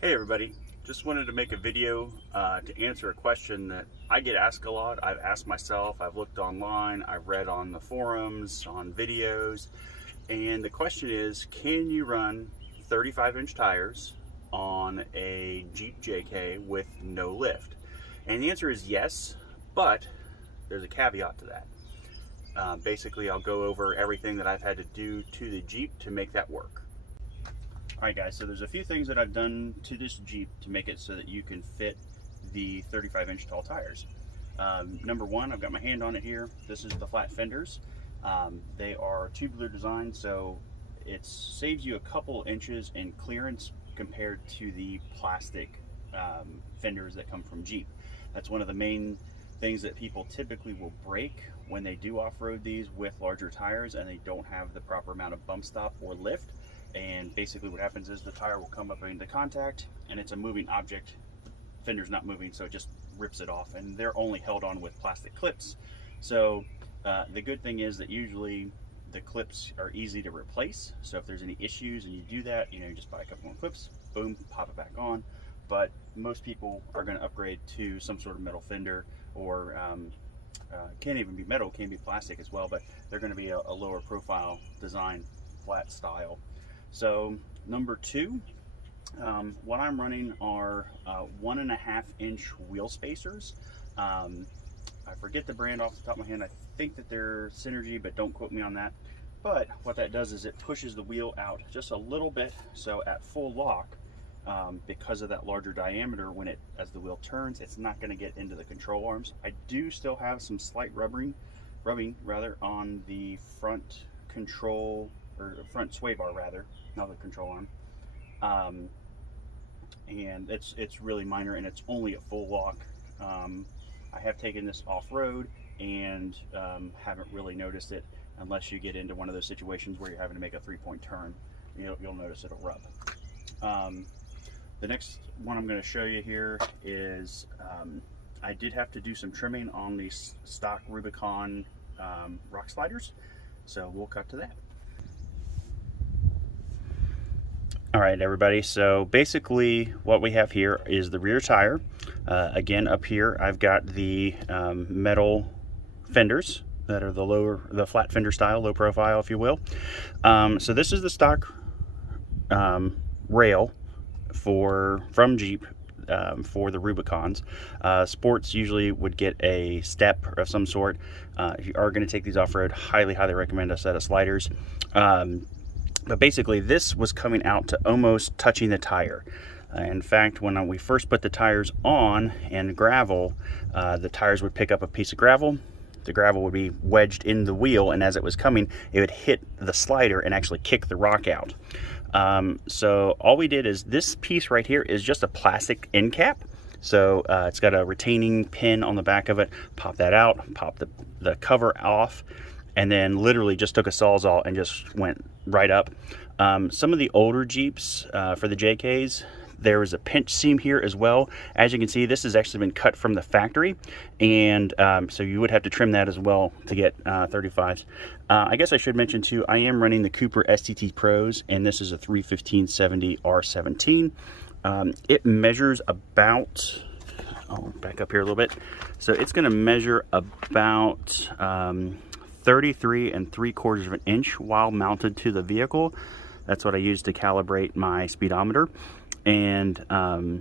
Hey everybody, just wanted to make a video to answer a question that I get asked a lot. I've asked myself, I've looked online, I've read on the forums, on videos, and the question is, can you run 35-inch tires on a Jeep JK with no lift? And the answer is yes, but there's a caveat to that. Basically, I'll go over everything that I've had to do to the Jeep to make that work. Alright guys, so there's a few things that I've done to this Jeep to make it so that you can fit the 35-inch tall tires. Number one, I've got my hand on it here. This is the flat fenders. They are tubular design, so it saves you a couple inches in clearance compared to the plastic fenders that come from Jeep. That's one of the main things that people typically will break when they do off-road these with larger tires and they don't have the proper amount of bump stop or lift. And basically what happens is the tire will come up into contact and it's a moving object. The fender's not moving, so it just rips it off, and they're only held on with plastic clips. So the good thing is that usually the clips are easy to replace. So if there's any issues and you do that, you just buy a couple more clips, boom, pop it back on. But most people are going to upgrade to some sort of metal fender, or can't even be metal, can be plastic as well, but they're going to be a lower profile design, flat style. So number two, what I'm running are 1.5-inch wheel spacers. I forget the brand off the top of my head. I think that they're Synergy, but don't quote me on that. But what that does is it pushes the wheel out just a little bit, so at full lock, because of that larger diameter, as the wheel turns, it's not going to get into the control arms. I do still have some slight rubbing on the front control, or front sway bar rather, not the control arm. And it's really minor, and it's only at full lock. I have taken this off-road and haven't really noticed it unless you get into one of those situations where you're having to make a 3-point turn. You'll notice it'll rub. The next one I'm going to show you here is I did have to do some trimming on the stock Rubicon rock sliders, so we'll cut to that. All right, everybody, so basically what we have here is the rear tire. Again, up here I've got the metal fenders that are the flat fender style, low profile, if you will. So this is the stock rail from Jeep for the Rubicons. Sports usually would get a step of some sort. If you are going to take these off-road, highly recommend a set of sliders. But basically this was coming out to almost touching the tire. In fact, when we first put the tires on in gravel, the tires would pick up a piece of gravel. The gravel would be wedged in the wheel, and as it was coming, it would hit the slider and actually kick the rock out. So all we did is this piece right here is just a plastic end cap. So it's got a retaining pin on the back of it. Pop that out, pop the cover off, and then literally just took a Sawzall and just went right up. Some of the older Jeeps for the JKs, there was a pinch seam here as well. As you can see, this has actually been cut from the factory, and so you would have to trim that as well to get 35s. I guess I should mention too, I am running the Cooper STT Pros, and this is a 315/70 R17. It measures about, I'll back up here a little bit. So it's going to measure about 33 3/4 of an inch while mounted to the vehicle. That's what I use to calibrate my speedometer. And so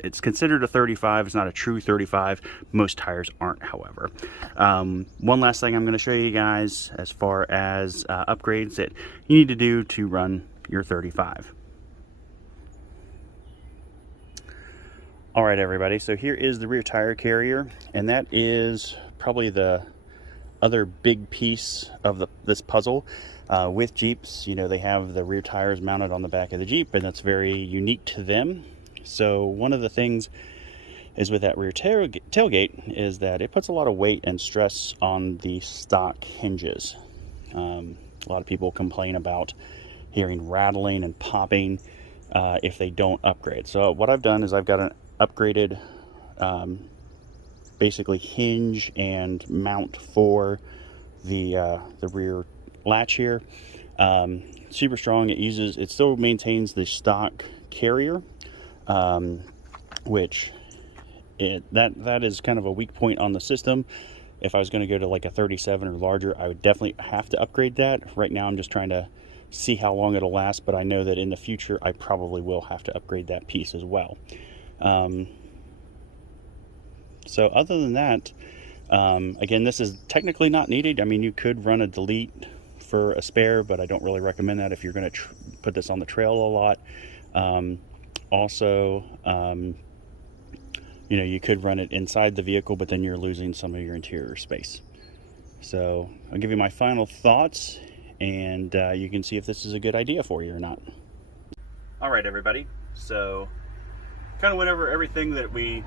it's considered a 35. It's not a true 35. Most tires aren't, however. One last thing I'm going to show you guys as far as upgrades that you need to do to run your 35. All right, everybody, so here is the rear tire carrier, and that is probably the other big piece of this puzzle. With Jeeps, they have the rear tires mounted on the back of the Jeep, and that's very unique to them. So one of the things is with that rear tailgate is that it puts a lot of weight and stress on the stock hinges. A lot of people complain about hearing rattling and popping if they don't upgrade. So what I've done is I've got an upgraded basically hinge and mount for the rear latch here. Super strong. It still maintains the stock carrier, which that is kind of a weak point on the system. If I was going to go to like a 37 or larger, I would definitely have to upgrade that. Right now I'm just trying to see how long it'll last, but I know that in the future I probably will have to upgrade that piece as well. So other than that, again, this is technically not needed. I mean, you could run a delete for a spare, but I don't really recommend that if you're going to put this on the trail a lot. Also, you know, you could run it inside the vehicle, but then you're losing some of your interior space. So I'll give you my final thoughts, and you can see if this is a good idea for you or not. All right, everybody. So kind of went over everything that we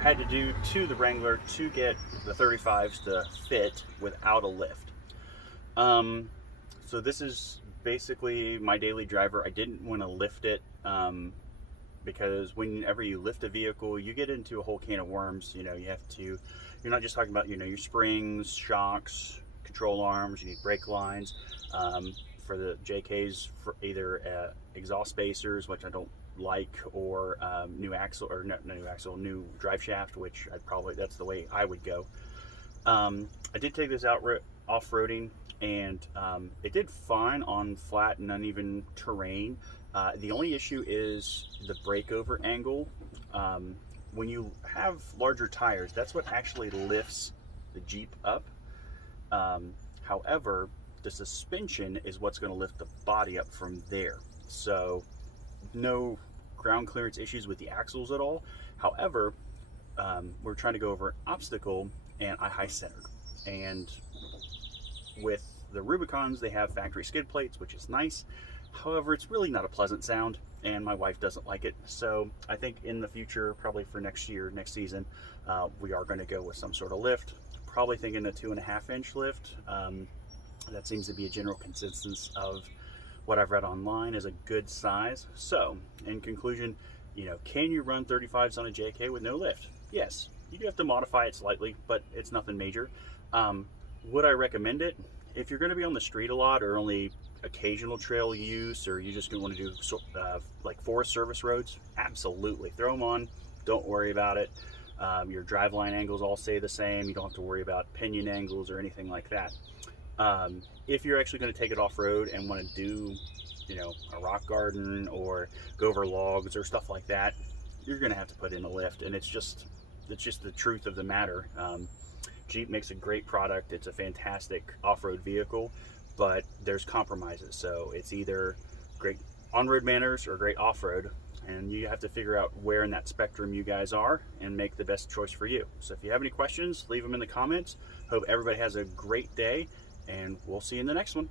had to do to the Wrangler to get the 35s to fit without a lift. So this is basically my daily driver. I didn't want to lift it because whenever you lift a vehicle, you get into a whole can of worms. You know, you're not just talking about, you know, your springs, shocks, control arms, you need brake lines. For the JKs, for either exhaust spacers, which I don't like, or new axle, or new drive shaft, which that's the way I would go. I did take this out off-roading, and it did fine on flat and uneven terrain. The only issue is the breakover angle. When you have larger tires, that's what actually lifts the Jeep up. However, the suspension is what's going to lift the body up from there. So no ground clearance issues with the axles at all. However, we're trying to go over an obstacle, and I high centered. And with the Rubicons, they have factory skid plates, which is nice. However, it's really not a pleasant sound, and my wife doesn't like it. So I think in the future, probably for next season, we are going to go with some sort of lift. Probably thinking a 2.5-inch lift. That seems to be a general consensus of what I've read online is a good size. So in conclusion, you know, can you run 35s on a JK with no lift? Yes, you do have to modify it slightly, but it's nothing major. Would I recommend it? If you're going to be on the street a lot, or only occasional trail use, or you just want to do like Forest Service roads, absolutely throw them on. Don't worry about it. Your driveline angles all stay the same. You don't have to worry about pinion angles or anything like that. If you're actually going to take it off-road and want to do, you know, a rock garden or go over logs or stuff like that, you're going to have to put in a lift, and it's just the truth of the matter. Jeep makes a great product. It's a fantastic off-road vehicle, but there's compromises. So it's either great on-road manners or great off-road, and you have to figure out where in that spectrum you guys are and make the best choice for you. So if you have any questions, leave them in the comments. Hope everybody has a great day, and we'll see you in the next one.